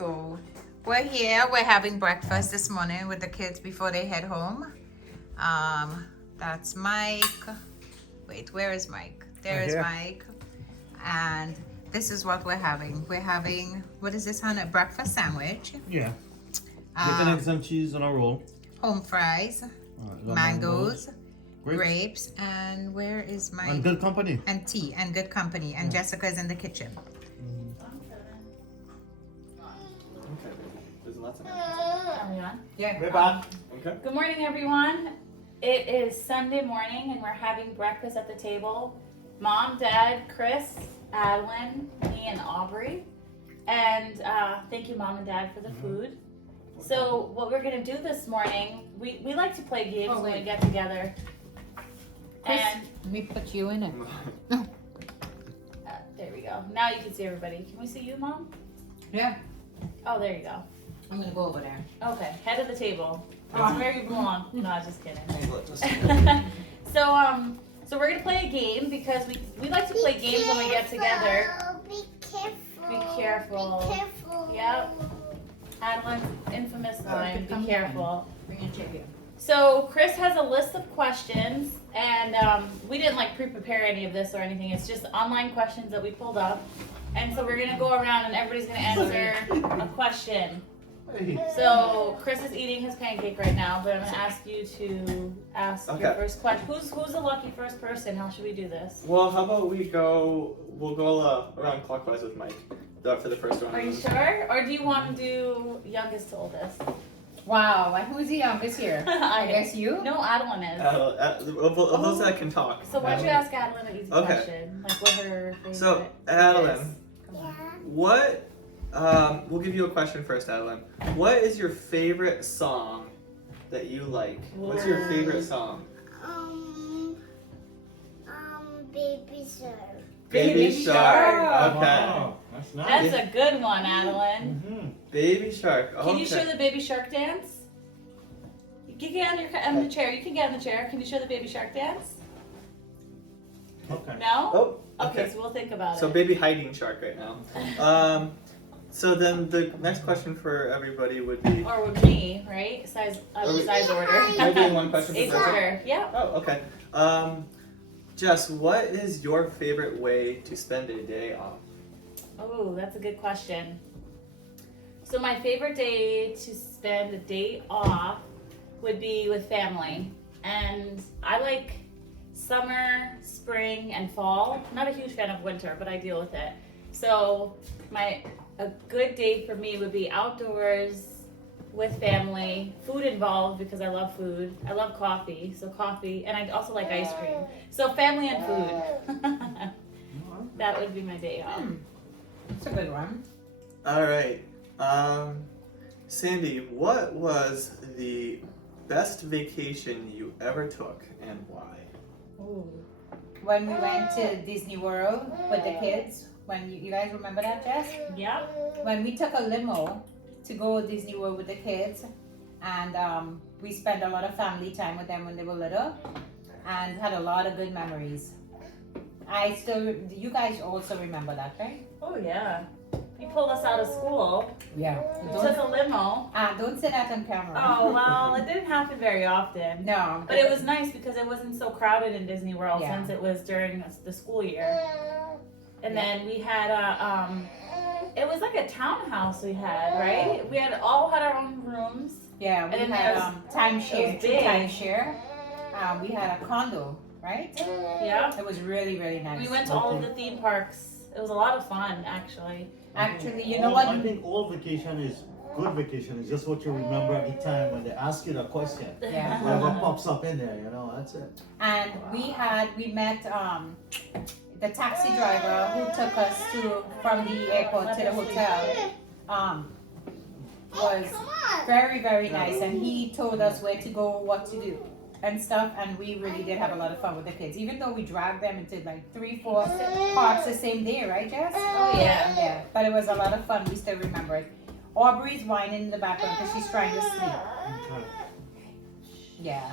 So we're here. We're having breakfast this morning with the kids before they head home. That's Mike. Wait, where is Mike? There is Mike. And this is what we're having. We're having, what is this, honey? A breakfast sandwich. Yeah. Bacon, eggs, and cheese on a roll. Home fries, mangoes, grapes, and where is Mike? And good company. And tea, and good company. And Jessica's in the kitchen. Okay. There's lots of Are we on? Yeah. We're back. Okay. Good morning, everyone. It is Sunday morning, and we're having breakfast at the table. Mom, Dad, Chris, Adeline, me, and Aubrey. And thank you, Mom and Dad, for the food. So what we're gonna do this morning, we like to play games when we get together. Chris, And let me put you in it. there we go. Now you can see everybody. Can we see you, Mom? Yeah. Oh, there you go. I'm gonna go over there. Okay, head of the table. That's where you belong. No, I was just kidding. So we're gonna play a game because we like to play games when we get together. Be careful. Be careful. Be careful. Yep. Adeline's infamous line, be careful. Bring your chair here. So Chris has a list of questions, and we didn't like pre-prepare any of this or anything. It's just online questions that we pulled up. And so we're gonna go around and everybody's gonna answer a question. So Chris is eating his pancake right now, but I'm gonna ask you to ask your first question. Who's the lucky first person? How should we do this? Well, how about we'll go around clockwise with Mike for the first one. Are you sure? Or do you want to do youngest to oldest? Wow, and who's the youngest here? I guess you? No, Adeline is. Of those that can talk. So why don't you ask Adeline an easy Okay. question? Like what her favorite So, Adeline, is. Come on. what, we'll give you a question first, Adeline. What is your favorite song that you like? What's your favorite song? Baby Shark. Baby Shark. Shark. Okay. Wow, that's nice. That's a good one, Adeline. Baby Shark. Okay. Can you show the baby shark dance? You can get on the chair. You can get on the chair. Can you show the baby shark dance? Okay. No? Oh, Okay, okay. so we'll think about So it. baby hiding shark right now. So then the next question for everybody would be. Or with me, right? Size order. Am I doing one question per Age person? order. Yeah. Oh, okay. Jess, what is your favorite way to spend a day off? Oh, that's a good question. So my favorite day to spend a day off would be with family. And I like summer, spring, and fall. I'm not a huge fan of winter, but I deal with it. So a good day for me would be outdoors with family, food involved because I love food. I love coffee, so coffee, and I also like ice cream. So family and food. That would be my day off. That's a good one. All right. Sandy, what was the best vacation you ever took and why? Ooh. When we went to Disney World with the kids, when you guys remember that, Jess? Yeah. When we took a limo to go to Disney World with the kids, and we spent a lot of family time with them when they were little, and had a lot of good memories. You guys also remember that, right? Oh yeah. You pulled us out of school. Yeah. Took a limo. Don't say that on camera. Oh well, it didn't happen very often. No. But it was nice because it wasn't so crowded in Disney World Yeah. since it was during the school year. And then we had it was like a townhouse we had, right? We all had our own rooms. Yeah, we And then had it was timeshare, big. timeshare. We had a condo, right? Yeah. It was really, really nice. We went to all of the theme parks. It was a lot of fun, actually. Actually, you know what? I think all vacation is good vacation. It's just what you remember at the time when they ask you that question. Yeah. Whatever pops up in there, that's it. And we met the taxi driver who took us from the airport to the hotel. Was very, very nice, and he told us where to go, what to do, and stuff. And we really did have a lot of fun with the kids, even though we dragged them into like 3-4 parks the same day, right, Jess? Oh yeah. Yeah, but it was a lot of fun. We still remember it. Aubrey's whining in the background because she's trying to sleep. Okay. Yeah.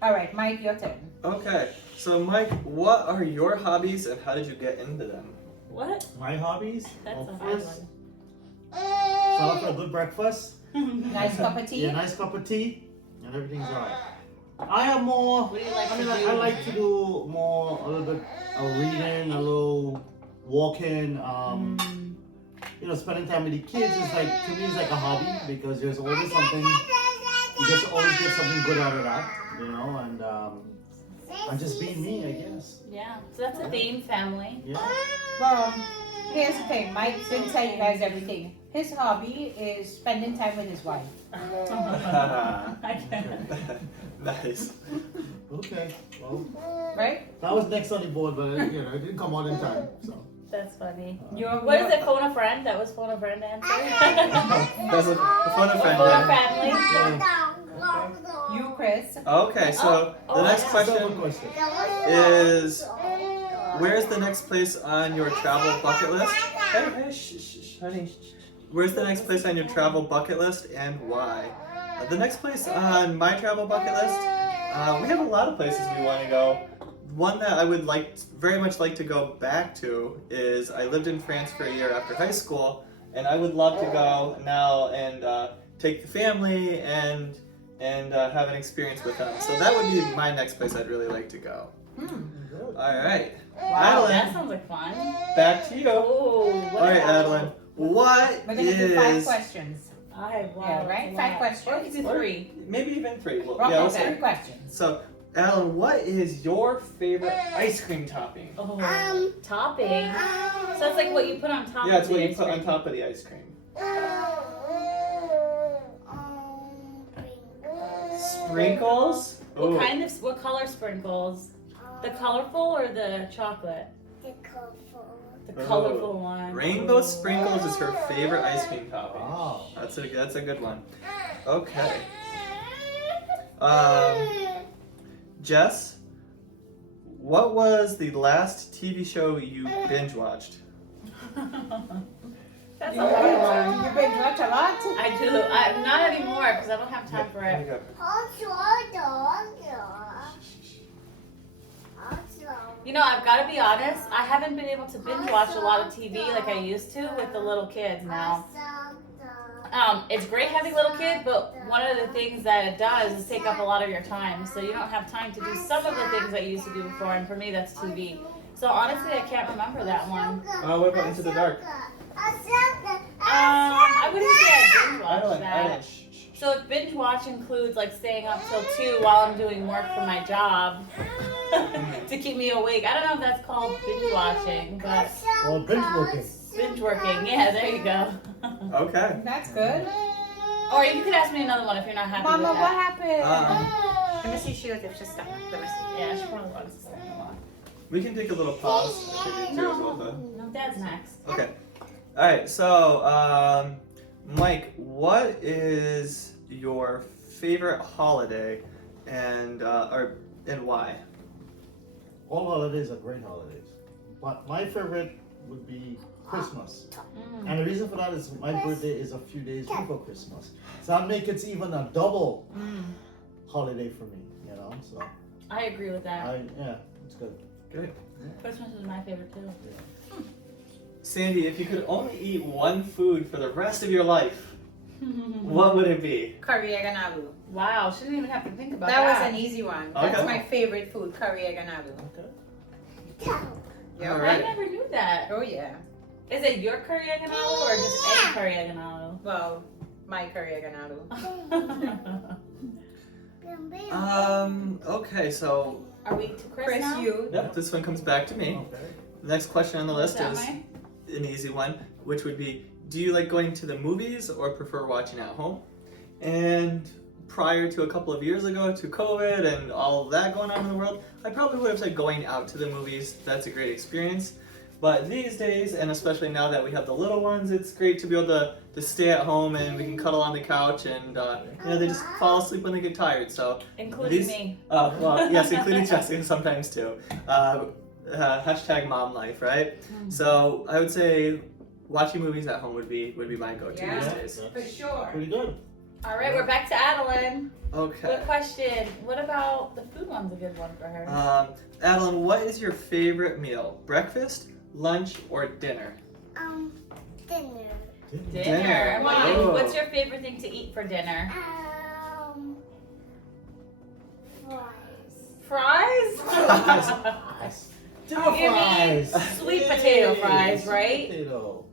All right, Mike, your turn. Okay. So Mike, what are your hobbies and how did you get into them? What? My hobbies? That's Well, a hard first, one. Start off with a good breakfast. Nice cup of tea. Yeah, nice cup of tea, and everything's alright. I am more. What do you like I mean, to do? I like to do more a little bit of reading, a little walking. You know, spending time with the kids is like, to me, it's like a hobby because there's always something. You just always get something good out of that, you know, and just being me, I guess. Yeah, so that's a theme, family. Yeah. Well, here's the thing. Mike didn't tell you guys everything. His hobby is spending time with his wife. Nice. Okay. Well, Right? that was next on the board, but it didn't come out in time. So. That's funny. You're, What is it, phone a friend? That was phone a friend answer? That's a phone a friend. Phone a then. family. You, Chris. Okay, so the next Second question question. is, where's the next place on your travel bucket list? Hey, shh, honey. Where's the next place on your travel bucket list and why? The next place on my travel bucket list, we have a lot of places we want to go. One that I would very much like to go back to is I lived in France for a year after high school, and I would love to go now and take the family and have an experience with them. So that would be my next place I'd really like to go. All right, Wow, that Adeline, sounds like fun. back to you. Oh, All right, Adeline, what We're gonna do 5 is questions. 5, wow. Yeah, right? that's a 5 lot. questions. Or we could do 3. maybe even 3? Well, Okay, yeah, let's do 3 it. questions. So, Adeline, what is your favorite ice cream topping? Oh, topping. So it's like what you put on top Yeah, of it's the what you ice put on cream. top of the ice cream. Sprinkles? Ooh. What color sprinkles? The colorful or the chocolate? The Oh. colorful one. Rainbow sprinkles is her favorite ice cream topping. Wow. That's a good one. Okay. Jess, what was the last TV show you binge watched? That's a hard one. You binge watch a lot? I do. I'm not anymore because I don't have time for it. You know, I've got to be honest. I haven't been able to binge watch a lot of TV like I used to with the little kids now. It's great having little kids, but one of the things that it does is take up a lot of your time. So you don't have time to do some of the things that you used to do before, and for me, that's TV. So honestly, I can't remember that one. What about Into the Dark? I wouldn't say I binge watch that. Adeline, So if binge watch includes like staying up till 2 while I'm doing work for my job to keep me awake, I don't know if that's called binge watching, but Well, binge working. binge working. Yeah, there you go. Okay. That's good. Or you could ask me another one if you're not happy Mama, with what that. happened? Let me see Sheila if she's stuck. Let me see. Yeah, she probably wants to say more. We can take a little pause if we need to as well, though. No, Dad's next. Okay. All right. So, Mike, what is your favorite holiday, and why? All holidays are great holidays, but my favorite would be Christmas. And the reason for that is my birthday is a few days before Christmas, so that makes it even a double holiday for me. You know, so I agree with that. it's good. Great. Christmas is my favorite too. Sandy, if you could only eat one food for the rest of your life, what would it be? Curry egg and aloo. Wow, she didn't even have to think about That that. was an easy one. That's Okay. my favorite food, curry egg and aloo. Okay. All I right. never knew that. Oh yeah. Is it your curry egg and aloo or just any curry egg and aloo? Well, my curry egg and aloo. Okay, so Are we to Chris, Chris, now? you. yep, this one comes back to me. Okay. The next question on the list Is that is mine? an easy one, which would be, do you like going to the movies or prefer watching at home? And prior to a couple of years ago, to COVID and all of that going on in the world, I probably would have said going out to the movies. That's a great experience. But these days, and especially now that we have the little ones, it's great to be able to stay at home and we can cuddle on the couch and they just fall asleep when they get tired. So Including me. well, yes, including Jessica sometimes too. Hashtag mom life, right? So I would say watching movies at home would be my go-to Yeah. these days. For sure. Pretty good. All right, we're back to Adeline. Okay. Good question. What about the food one's a good one for her? Adeline, what is your favorite meal? Breakfast, lunch, or dinner? Dinner. Dinner. Wow. What's your favorite thing to eat for dinner? Fries. Fries? Dinner You fries. mean sweet potato fries, Sweet right? Potato.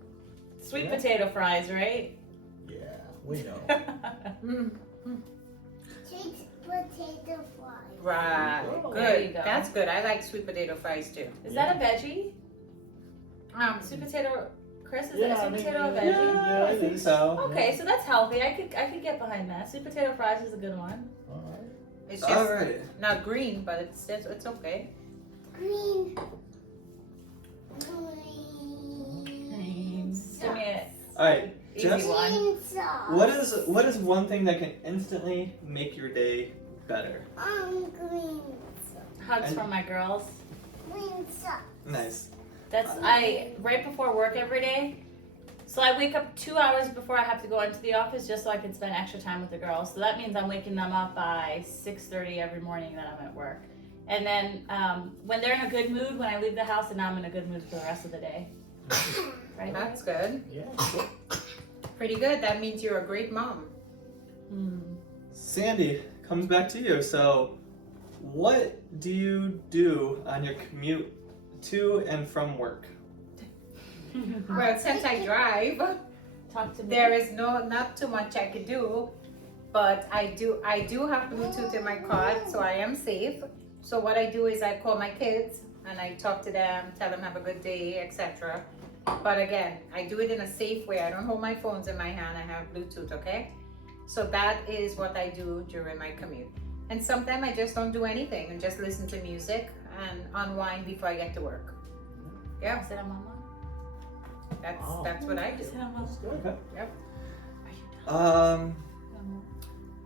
Sweet Yeah. potato fries, right? Yeah, we know. Sweet potato fries. Right. Oh, there you Good. go. That's good. I like sweet potato fries too. Is that a veggie? Sweet potato, Chris, is that a sweet potato a veggie? Yeah, I think so. Okay, so that's healthy. I could get behind that. Sweet potato fries is a good one. Alright. It's just Alright. not green, but it's okay. Green. Give me it. Alright, Easy Jess, one. Green sauce. what is one thing that can instantly make your day better? Green sauce. Hugs And- from my girls. Green sauce. Nice. That's right before work every day. So I wake up 2 hours before I have to go into the office just so I can spend extra time with the girls. So that means I'm waking them up by 6:30 every morning that I'm at work. And then when they're in a good mood, when I leave the house, and now I'm in a good mood for the rest of the day. Right? That's good. Yeah. Pretty good. That means you're a great mom. Sandy, comes back to you. So, what do you do on your commute to and from work? Well, since I drive, Talk to me. there is not too much I can do, but I do have Bluetooth in my car, so I am safe. So what I do is I call my kids and I talk to them, tell them have a good day, etc. But again, I do it in a safe way. I don't hold my phones in my hand. I have Bluetooth, okay? So that is what I do during my commute. And sometimes I just don't do anything and just listen to music and unwind before I get to work. Yeah, Sit on mama. that's what I do. Sit on mama. Okay. Yep.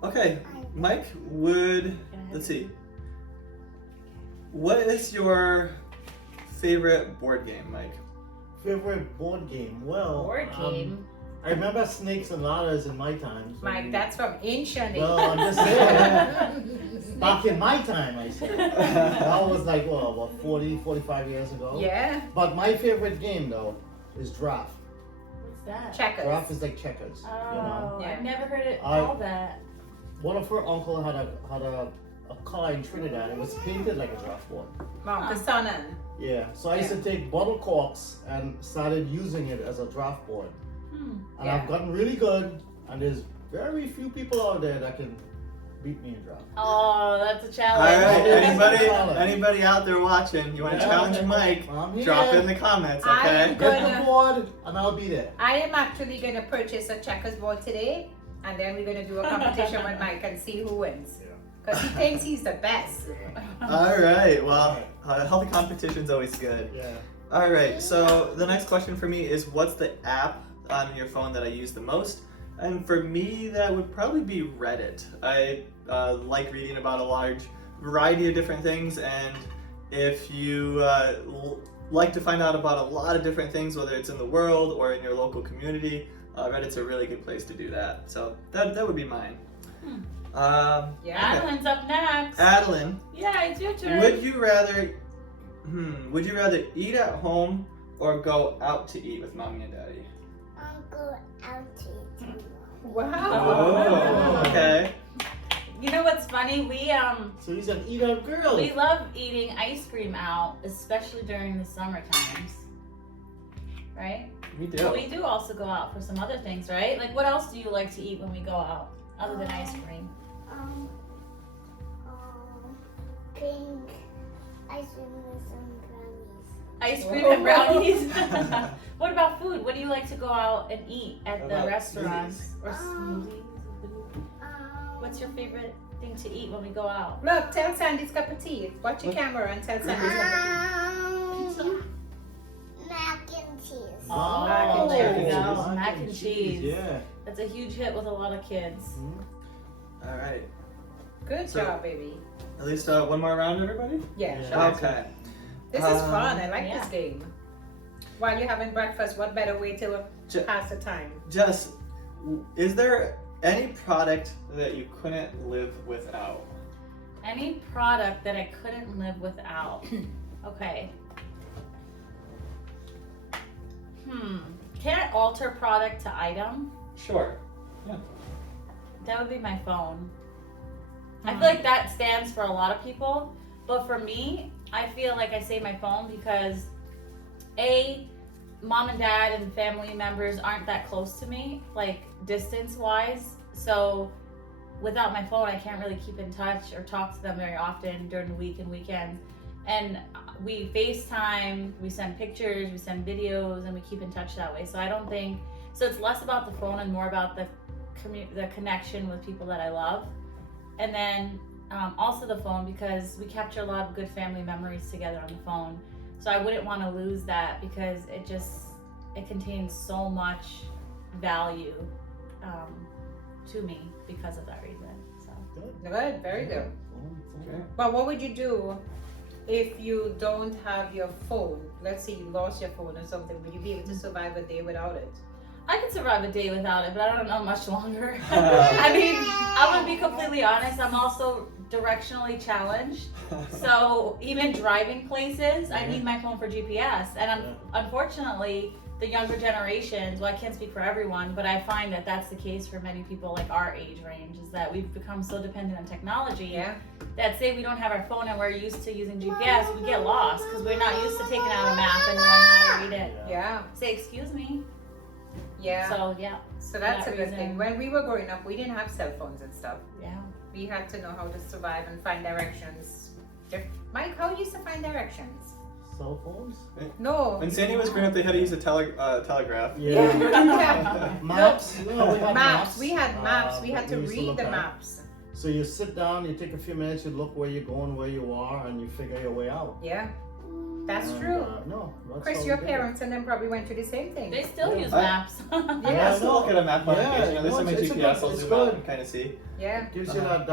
Okay, Mike, let's see. What is your favorite board game, Mike? Favorite board game? Well, Board game. I remember Snakes and Ladders in my time. so Mike, that's from ancient. Well, I'm just saying. Back in my time, I said. That was like, what, 40, 45 years ago? Yeah, But my favorite game, though, is Draft. What's that? checkers. Draft is like checkers, Oh, you know? Yeah. I've never heard it I- called that. One of her uncle had a car in Trinidad. It was painted like a draft board. Mom, Kasana. Yeah, so I used to take bottle corks and started using it as a draft board. And Yeah. I've gotten really good, and there's very few people out there that can beat me in draft. Oh, that's a All challenge. right, anybody out there watching, you want to Yeah. challenge Mike? I'm here. Drop it in the comments, I okay? am Get good. the board, and I'll be there. I am actually going to purchase a checkers board today, and then we're going to do a competition with Mike and see who wins. Because he thinks he's the best. All right, well, healthy competition's always good. Yeah. All right, so the next question for me is, what's the app on your phone that I use the most? And for me, that would probably be Reddit. I like reading about a large variety of different things, and if you like to find out about a lot of different things, whether it's in the world or in your local community, Reddit's a really good place to do that. So that would be mine. Yeah. Okay. Adeline's up next. Adeline, Yeah, it's your turn. would you rather eat at home or go out to eat with mommy and daddy? I'll go out to eat. Wow. Oh, okay. You know what's funny? So he's an eat-out girl. We love eating ice cream out, especially during the summer times. Right? We do. But we do also go out for some other things, right? Like, what else do you like to eat when we go out other than ice cream? Pink ice cream with some brownies. Ice cream and brownies. What about food? What do you like to go out and eat at What the about restaurants or Um, smoothies? What's your favorite thing to eat when we go out? Look, tell Sandy's cup of tea. Watch your camera and tell Sandy's cup of tea. Mac and cheese. Oh, mac and there we cheese. go. Mac and cheese. Yeah. That's a huge hit with a lot of kids. All right. Good So- job, baby. At least one more round, everybody? Yeah, Yeah. sure. Okay. This is fun. I like yeah. this game. While you're having breakfast, what better way to Ju- pass the time? Jess, is there any product that you couldn't live without? Any product that I couldn't live without. Okay. can I alter product to item? Sure. That would be my phone. I feel like that stands for a lot of people, but for me, I feel like I say my phone because mom and dad and family members aren't that close to me, like distance wise. So without my phone, I can't really keep in touch or talk to them very often during the week and weekends. And we FaceTime, we send pictures, we send videos, and we keep in touch that way. So I don't think, so it's less about the phone and more about the connection with people that I love. And then also the phone, because we capture a lot of good family memories together on the phone. So I wouldn't want to lose that because it contains so much value to me because of that reason. So Good, very good. Okay. But what would you do if you don't have your phone? Let's say you lost your phone or something. Would you be able to survive a day without it? I could survive a day without it, but I don't know much longer. I mean, I'm gonna be completely honest. I'm also directionally challenged. So even driving places, I need my phone for GPS. And unfortunately, the younger generations, well, I can't speak for everyone, but I find that that's the case for many people like our age range, is that we've become so dependent on technology that say we don't have our phone and we're used to using GPS, we get lost because we're not used to taking out a map and knowing how to read it. Yeah. Say, excuse me. Yeah. So, yeah. So that's a that good reason. thing. When we were growing up, we didn't have cell phones and stuff. Yeah. We had to know how to survive and find directions. Mike, how you used to find directions? Cell phones? No. When Sandy was growing up, they had to use a telegraph. Yeah. Maps? No, we had Maps. We had maps. We had that to used read look the at. maps. So you sit down, you take a few minutes, you look where you're going, where you are, and you figure your way out. Yeah. That's And, true. No, that's Chris, how your we did it. parents and them probably went through the same thing. They still Yeah. use maps. Yeah, I still look at a map on Yeah, occasion. At least no, on my it's a GPS, good- I'll it's zoom out good. and kind of see. Yeah. Gives you that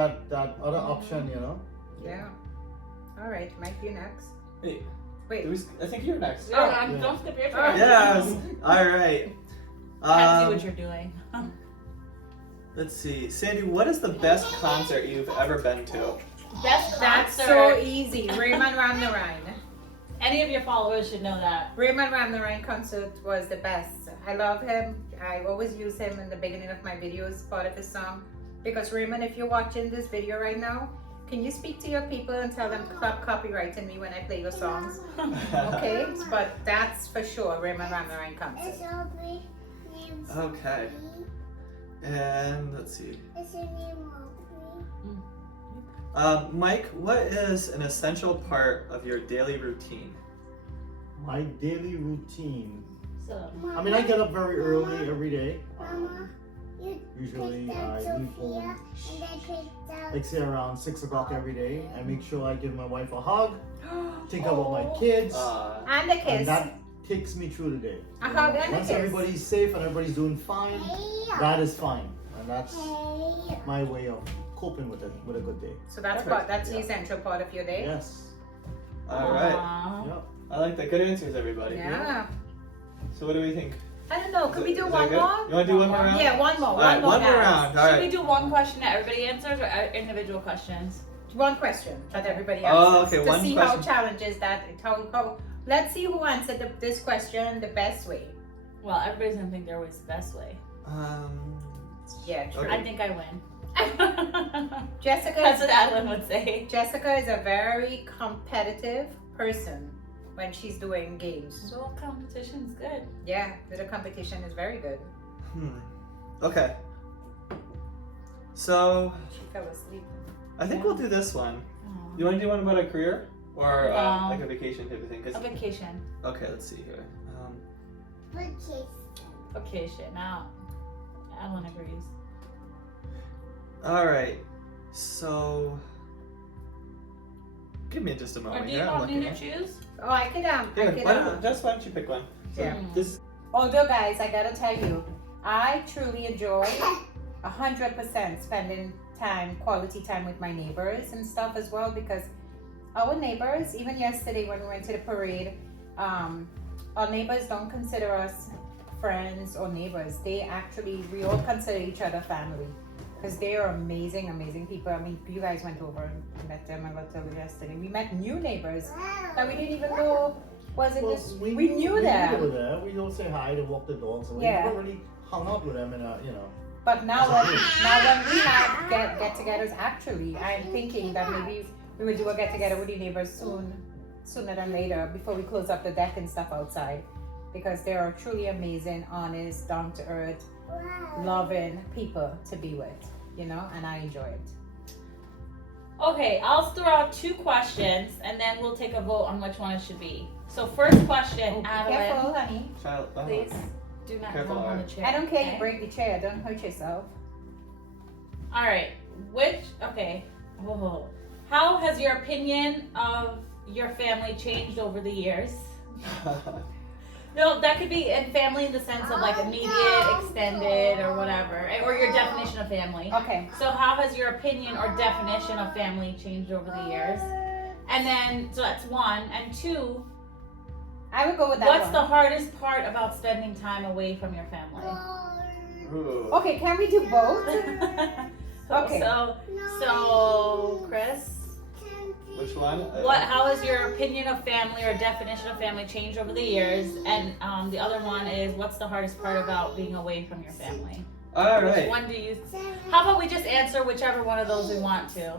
other option, you know? Yeah. All right, Mike, you next. Hey, Wait. I think you're next. Yeah. Don't skip your Oh. turn. Yes. All right. I see what you're doing. Let's see, Sandy. What is the best concert you've ever been to? Best That's concert. so easy. Raymond Ram the Rhine. Any of your followers should know that. Raymond Ram the Rhine concert was the best. I love him. I always use him in the beginning of my videos, part of his song. Because Raymond, if you're watching this video right now, can you speak to your people and tell them to stop copyrighting me when I play your songs? Okay? But that's for sure, Raymond Ram the Rhine concert. Okay. And let's see. Mike, what is an essential part of your daily routine? My daily routine. So, I mean, I get up very early every day. Usually I leave home, like say around 6 o'clock every day. I make sure I give my wife a hug, think about my kids, And the and kiss. that takes me through the day. A hug and a Once kiss. everybody's safe and everybody's doing fine, that is fine. And that's my way of coping with it, with a good day. So that's Perfect. the essential part of your day. Yes. All right. Aw. Yep. I like that. Good answers, everybody. Yeah. So what do we think? I don't know. Could we do Is that one good? more? You want to do one more round? Yeah, one more. All right, one more guys. round. All Should right. we do one question that everybody answers or individual questions? One question that everybody Oh, answers okay, to one see question. how challenges that. How let's see who answered this question the best way. Well, everybody's gonna think they're always the best way. Yeah, true. Okay. I think I win. Jessica. That's what Adeline would say. Jessica is a very competitive person when she's doing games. Well, competition's good. Yeah, the competition is very good. Okay. So She fell asleep. I think we'll do this one. Aw. You want to do one about a career or No. like a vacation type of thing? 'Cause- A vacation. okay, let's see here. Vacation. Now, Adeline agrees. All right. So give me just a Or moment do you here. I'm want me looking to here. choose? Oh, I could Here, why don't you pick one? So Yeah. This. Although, guys, I gotta tell you, I truly enjoy 100% spending quality time with my neighbors and stuff as well, because our neighbors, even yesterday when we went to the parade, our neighbors don't consider us friends or neighbors. We all consider each other family, because they are amazing, amazing people. I mean, you guys went over and met them a little yesterday. We met new neighbors that we didn't even know Was it Well, this? We knew we them. knew they were there. We don't say hi to walk the dogs. So we Yeah. never really hung out with them, and But now when we have get-togethers, actually, I'm thinking that maybe we will do a get-together with the neighbors sooner than later, before we close up the deck and stuff outside, because they are truly amazing, honest, down-to-earth, loving people to be with, and I enjoy it. Okay, I'll throw out 2 questions and then we'll take a vote on which one it should be. So first question, Be Adeline, careful, honey. please do not Careful, hum on Art. the chair. I don't care. okay? You break the chair. Don't hurt yourself. All right, Whoa. How has your opinion of your family changed over the years? No, that could be in family in the sense of like immediate, extended, or whatever, or your definition of family. Okay. So how has your opinion or definition of family changed over the years? And then, so that's 1. And 2, I would go with that what's one. the hardest part about spending time away from your family? Ooh. Okay, can we do both? Okay. So Chris, Which one? how has your opinion of family or definition of family changed over the years? And the other one is, what's the hardest part about being away from your family? All Which right. one do you? How about we just answer whichever one of those we want to?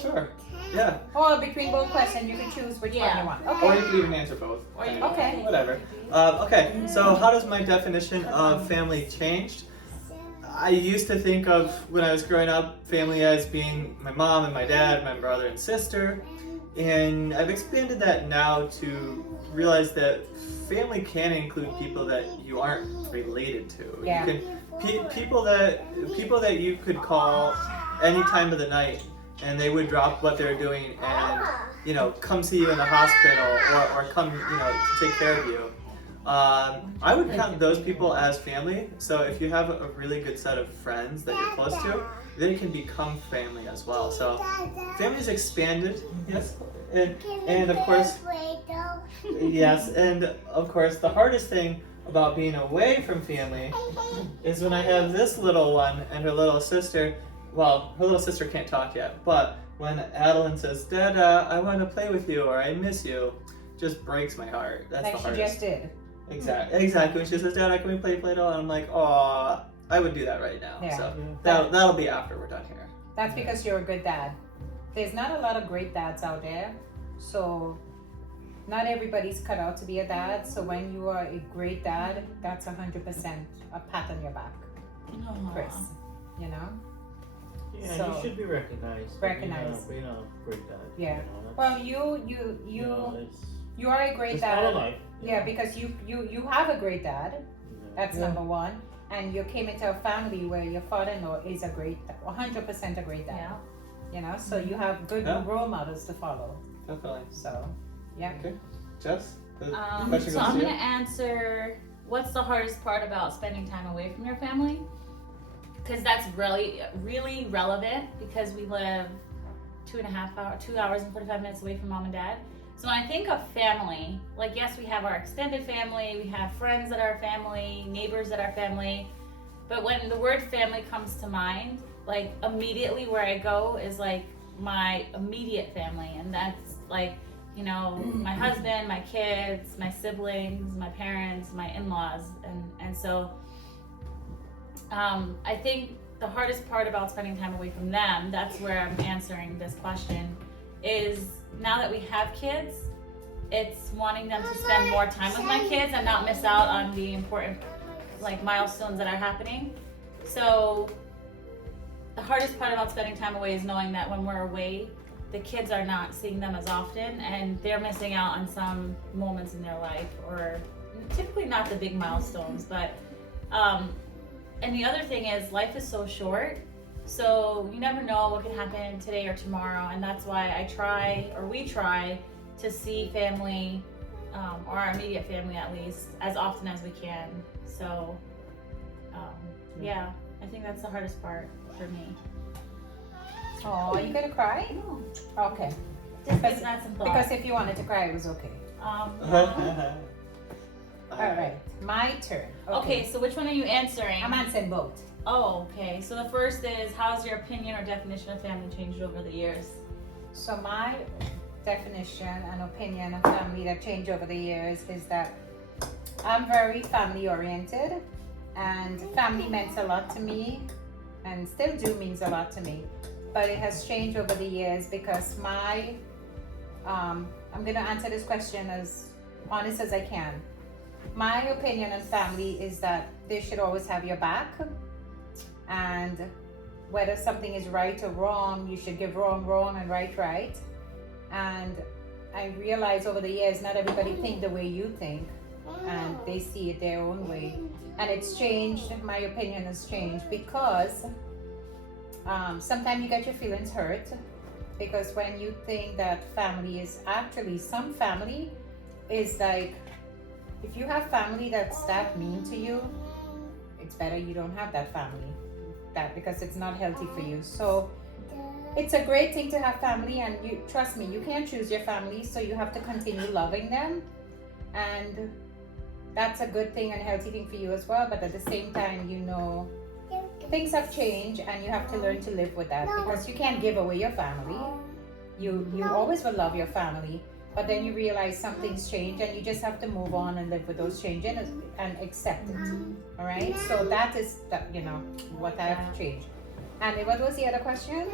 Sure. Yeah. Or between both questions, you can choose which one you want. Or Okay. you could even answer both. Or you- Okay. Whatever. Okay. So how does my definition of family changed? I used to think of, when I was growing up, family as being my mom and my dad, my brother and sister. And I've expanded that now to realize that family can include people that you aren't related to. Yeah. You can, people that you could call any time of the night, and they would drop what they're doing and come see you in the hospital or come to take care of you. I would count those people as family. So if you have a really good set of friends that you're close to, they can become family as well. So family's expanded, yes, and of course, yes, and of course the hardest thing about being away from family is when I have this little one and her little sister. Well, her little sister can't talk yet, but when Adeline says, "Dada, I want to play with you," or "I miss you," just breaks my heart. That's Like the she hardest. just did. Exactly. When she says, "Dad, can we play Play-Doh?" and I'm like, "Oh, I would do that right now." Yeah. So that'll be after we're done here. That's because you're a good dad. There's not a lot of great dads out there, so not everybody's cut out to be a dad. So when you are a great dad, that's 100% a pat on your back, Chris. You know? Yeah, So- you should be recognized. Recognized. Being a great dad. Yeah. That's, Well, it's you are a great just part of dad. life. Yeah, because you have a great dad. That's Yeah. number 1. And you came into a family where your father-in-law is 100% a great dad. Yeah. So you have good Yeah. role models to follow. Definitely. So, yeah. Okay. Jess, the So question goes I'm to gonna you. answer, what's the hardest part about spending time away from your family? Because that's really, really relevant, because we live 2 hours and 45 minutes away from mom and dad. So when I think of family, like, yes, we have our extended family, we have friends that are family, neighbors that are family, but when the word family comes to mind, like, immediately where I go is like my immediate family, and that's like, my husband, my kids, my siblings, my parents, my in-laws, and so I think the hardest part about spending time away from them, that's where I'm answering this question, is now that we have kids, it's wanting them to spend more time with my kids and not miss out on the important milestones that are happening. So the hardest part about spending time away is knowing that when we're away, the kids are not seeing them as often, and they're missing out on some moments in their life, or typically not the big milestones, but and the other thing is, life is so short, so you never know what can happen today or tomorrow, and that's why we try to see family, or our immediate family at least, as often as we can. So yeah, I think that's the hardest part for me. Oh, are you gonna cry? No, Okay. just giving that some thought. Because if you wanted to cry, it was okay. All right, my turn. Okay, so which one are you answering? I'm answering both. Oh, okay. So the first is, how's your opinion or definition of family changed over the years? So my definition and opinion of family that changed over the years is that I'm very family oriented, and family meant a lot to me and still do means a lot to me, but it has changed over the years because I'm going to answer this question as honest as I can. My opinion on family is that they should always have your back, and whether something is right or wrong, you should give wrong and right. And I realize over the years, not everybody think the way you think, and they see it their own way. And it's changed, my opinion has changed because sometimes you get your feelings hurt, because when you think that family is actually, some family is like, if you have family that's that mean to you, it's better you don't have that family, because it's not healthy for you. So it's a great thing to have family, and you trust me, you can't choose your family, so you have to continue loving them, and that's a good thing and a healthy thing for you as well. But at the same time, you know, things have changed and you have to learn to live with that, because you can't give away your family. You always will love your family, but then you realize something's changed and you just have to move on and live with those changes and accept it. All right, so that is what I have to change. And what was the other question?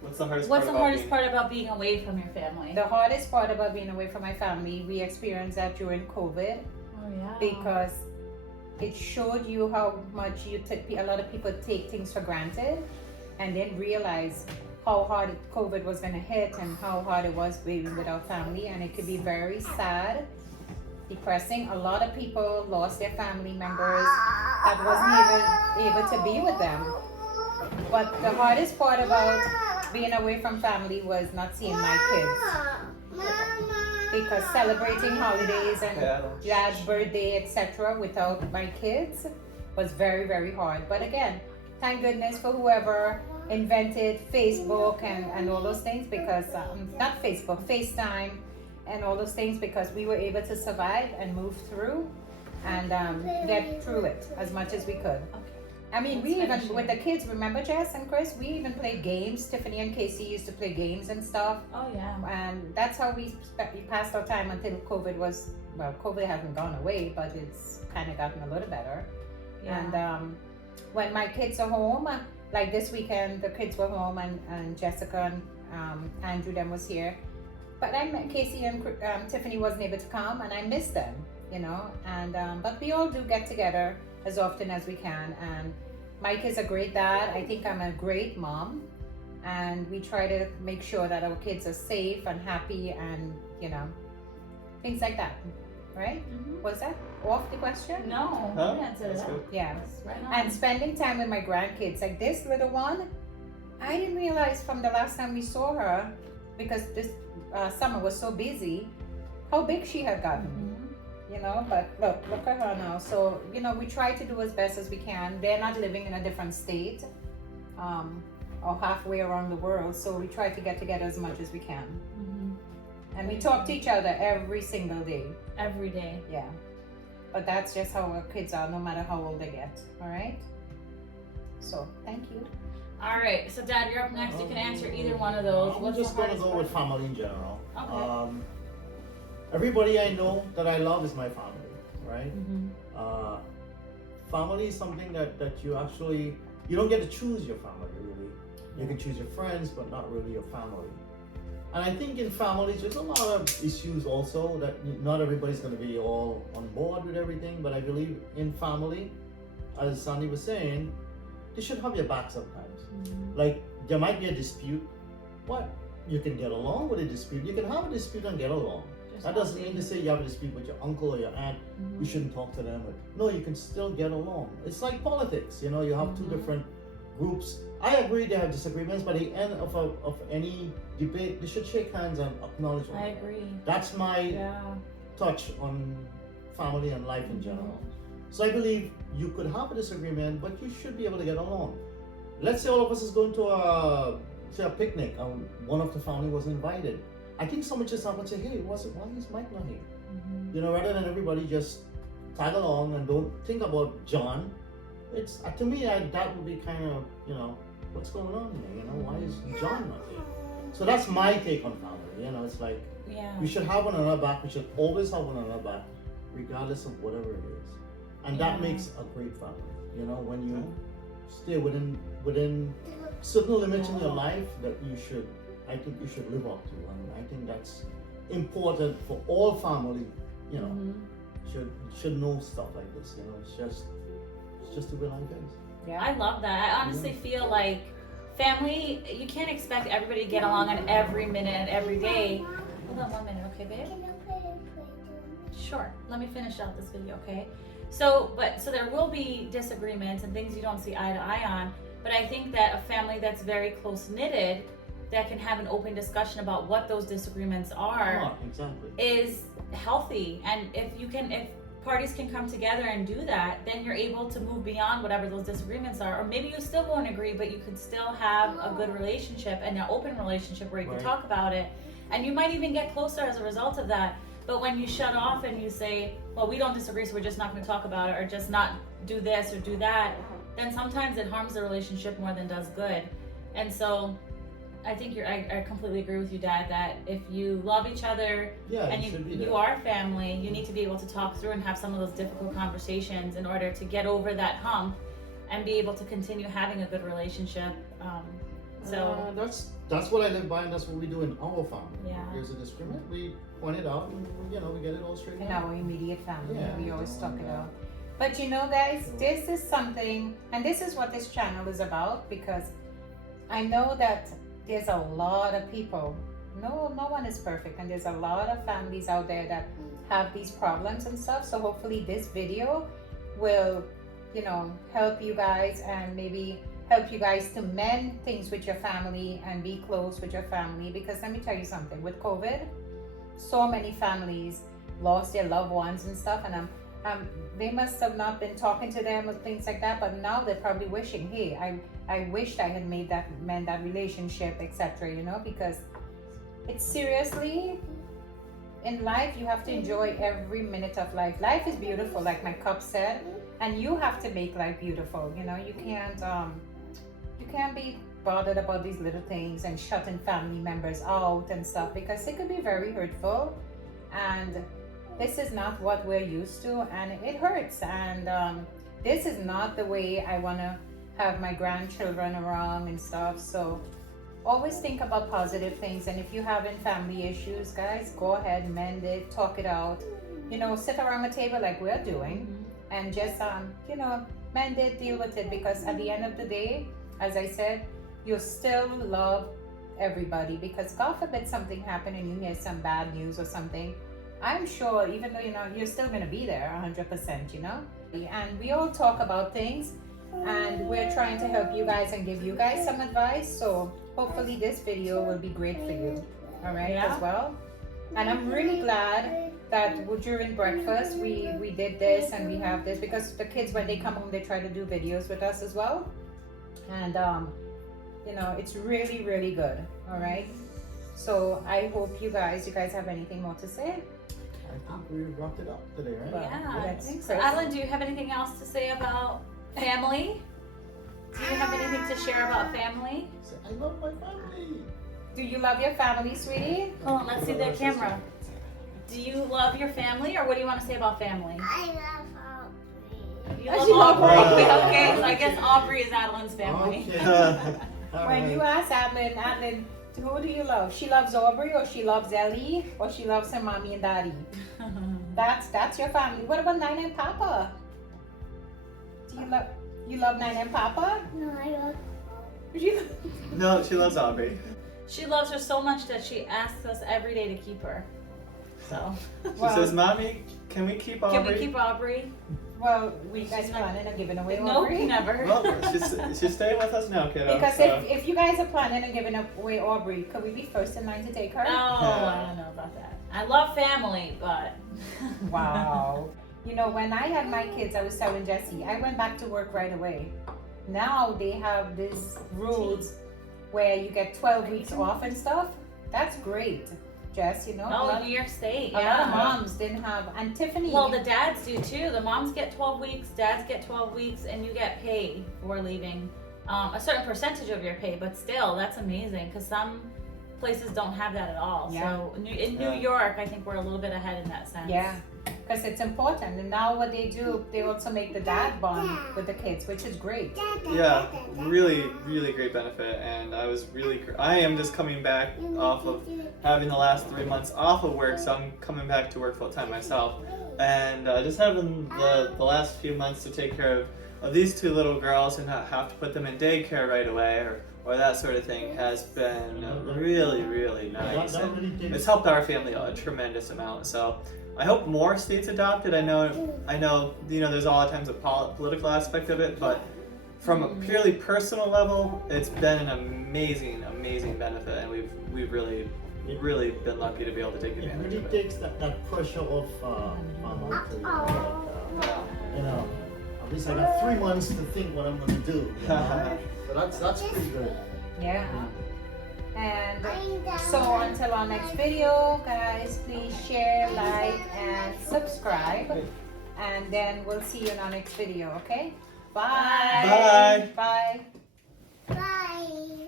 What's the hardest part about being away from your family? The hardest part about being away from my family, we experienced that during COVID. Oh yeah. Because it showed you how much a lot of people take things for granted, and then realize how hard COVID was going to hit and how hard it was being without family. And it could be very sad, depressing. A lot of people lost their family members that wasn't even able to be with them. But the hardest part about being away from family was not seeing my kids, because celebrating holidays and dad's birthday, etc., without my kids was very, very hard. But again, thank goodness for whoever invented Facebook and all those things, because not Facebook, FaceTime and all those things, because we were able to survive and move through and get through it as much as we could. I mean, we even, with the kids, remember Jess and Chris, we even played games. Tiffany and Casey used to play games and stuff. Oh yeah. And that's how we passed our time until COVID COVID hasn't gone away, but it's kind of gotten a little better. Yeah. And when my kids are home, like this weekend, the kids were home, and Jessica and Andrew them was here. But Casey and Tiffany wasn't able to come, and I miss them, and but we all do get together as often as we can. And Mike is a great dad. I think I'm a great mom, and we try to make sure that our kids are safe and happy, and things like that, right? Mm-hmm. Was that off the question? No, Huh? you answered That's that. good. Yeah. Right on. And spending time with my grandkids, like this little one, I didn't realize from the last time we saw her, because this summer was so busy, how big she had gotten. But look at her now. So we try to do as best as we can. They're not living in a different state or halfway around the world, so we try to get together as much as we can. And we talk to each other every single day. Every day. Yeah, but that's just how our kids are, no matter how old they get. All right, so thank you. All right, so Dad, you're up next. You can answer either one of those. I'm What's just the going to hardest go part? with family in general. Okay. Everybody I know that I love is my family, right? Family is something that you don't get to choose your family, really. You can choose your friends, but not really your family. And I think in families, there's a lot of issues also that not everybody's going to be all on board with everything, but I believe in family, as Sandy was saying, they should have your back sometimes. Like, there might be a dispute, but you can get along with a dispute. You can have a dispute and get along. That doesn't mean to say you have a dispute with your uncle or your aunt, you shouldn't talk to them. No, you can still get along. It's like politics, you have two different groups. I agree they have disagreements, but at the end of any debate, they should shake hands and acknowledge one I another. agree. That's my touch on family and life in general. So I believe you could have a disagreement, but you should be able to get along. Let's say all of us is going to a picnic and one of the family was invited. I think someone just have to say, hey, why is Mike not here? Rather than everybody just tag along and don't think about John. It's to me that would be kind of, what's going on here? Why is John not here? So that's my take on family. You know, it's like Yeah. we should have one another back. We should always have one another back, regardless of whatever it is, and that Yeah. makes a great family. You know, when you stay within certain limits in your life that I think you should live up to, and I think that's important for all family. You know, should know stuff like this. You know, it's just the way life is. Yeah. I love that. I honestly feel like family, you can't expect everybody to get along on every minute, every day. Hold on 1 minute, okay, babe? Can you play with me? Sure. Let me finish out this video, okay? So there will be disagreements and things you don't see eye to eye on, but I think that a family that's very close knitted, that can have an open discussion about what those disagreements are, Yeah, exactly. is healthy. And if parties can come together and do that, then you're able to move beyond whatever those disagreements are. Or maybe you still won't agree, but you could still have a good relationship and an open relationship where you can Right. talk about it. And you might even get closer as a result of that. But when you shut off and you say, well, we don't disagree, so we're just not going to talk about it, or just not do this or do that, then sometimes it harms the relationship more than does good. And so I think I completely agree with you, Dad, that if you love each other Yeah, and it should be you there. are family, you need to be able to talk through and have some of those difficult conversations in order to get over that hump and be able to continue having a good relationship. That's what I live by, and that's what we do in our family. Yeah. There's a disagreement, we point it out, and we get it all straightened In out. our immediate family, Yeah. we always talk it out. But you know, guys, this is something, and this is what this channel is about, because I know that there's a lot of people, no one is perfect, and there's a lot of families out there that have these problems and stuff. So hopefully this video will, help you guys, and maybe help you guys to mend things with your family and be close with your family. Because let me tell you something, with COVID, so many families lost their loved ones and stuff, and they must have not been talking to them or things like that, but now they're probably wishing, hey, I wished I had mend that relationship, etc. Because it's seriously, in life you have to enjoy every minute of life. Life is beautiful, like my cup said, and you have to make life beautiful. You can't be bothered about these little things and shutting family members out and stuff, because it could be very hurtful, and this is not what we're used to, and it hurts, and this is not the way I want to have my grandchildren around and stuff. So always think about positive things, and if you're having family issues, guys, go ahead, mend it, talk it out, sit around the table like we're doing, and just mend it, deal with it, because at the end of the day, as I said, you still love everybody, because God forbid something happen and you hear some bad news or something, I'm sure, even though you're still going to be there 100%, and we all talk about things, and we're trying to help you guys and give you guys some advice. So hopefully this video will be great for you, all right, as well. And I'm really glad that during breakfast we did this, and we have this, because the kids, when they come home, they try to do videos with us as well, and it's really, really good. All right, so I hope you guys have anything more to say? I think we wrapped it up today, right? Yeah, I That's think so. crazy. Alan, do you have anything else to say about family? Do you have anything to share about family? Say, I love my family. Do you love your family, sweetie? Hold on, let's see the camera. Do you love your family, or what do you want to say about family? I love Aubrey. You love She love Aubrey. Aubrey. Okay, so I guess Aubrey is Adeline's family. Okay. All When right. you ask Adeline, who do you love? She loves Aubrey, or she loves Ellie, or she loves her mommy and daddy? That's your family. What about Nina and Papa? Do you love Nina and Papa? No, I love No, she loves Aubrey. She loves her so much that she asks us every day to keep her. So, She says, "Mommy, can we keep Aubrey?" can we keep Aubrey? Well, we guys planning on giving away No, Aubrey? never. Well, she's staying with us now, kiddo. Because so. if you guys are planning on giving away Aubrey, could we be first in line to take her? No, I don't know about that. I love family, but Wow. When I had my kids, I was telling Jesse, I went back to work right away. Now they have this rules where you get 12 weeks off and stuff. That's great, Jess, Oh, New York State, a lot of yeah. moms didn't have, and Tiffany. Well, the dads do too. The moms get 12 weeks, dads get 12 weeks, and you get pay for leaving. A certain percentage of your pay, but still, that's amazing, because some places don't have that at all. Yeah. So in New Yeah. York, I think we're a little bit ahead in that sense. Yeah, because it's important. And now what they do, they also make the dad bond with the kids, which is great. Yeah, really, really great benefit. And I am just coming back off of having the last 3 months off of work, so I'm coming back to work full time myself. And just having the last few months to take care of these 2 little girls and not have to put them in daycare right away or that sort of thing has been really, really nice. That really And takes- it's helped our family a tremendous amount. So I hope more states adopt it. I know, there's all the times a political aspect of it, but from a purely personal level, it's been an amazing, amazing benefit, and we've really been lucky to be able to take It advantage really of it. takes that pressure off mentally. You know, at least I got 3 months to think what I'm gonna do. You know? So that's pretty good. Yeah. And so until our next video, guys, please share, like, and subscribe. And then we'll see you in our next video, okay? Bye. Bye. Bye. Bye.